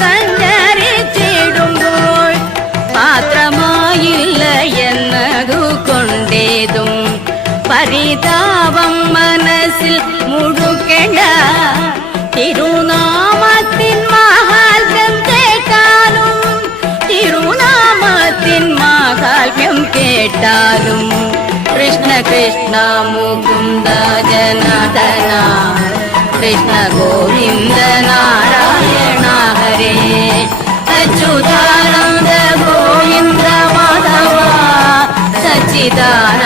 സഞ്ചരിച്ചിടുമ്പോൾ പാത്രമായില്ല എന്നതുകൊണ്ടേതും പരിതാപം മനസ്സിൽ മുഴുക്കേണ്ട. തിരുനാമത്തിൻ മഹാത്മ്യം കേട്ടാലും തിരുനാമത്തിൻ മഹാത്മ്യം കേട്ടാലും കൃഷ്ണ കൃഷ്ണ മുകുന്ദ ജനാർദ്ദന കൃഷ്ണ ഗോവിന്ദ നാരായണ ഹരേ അച്യുതാനന്ദ ഗോവിന്ദ മാധവ സച്ചിദാനന്ദ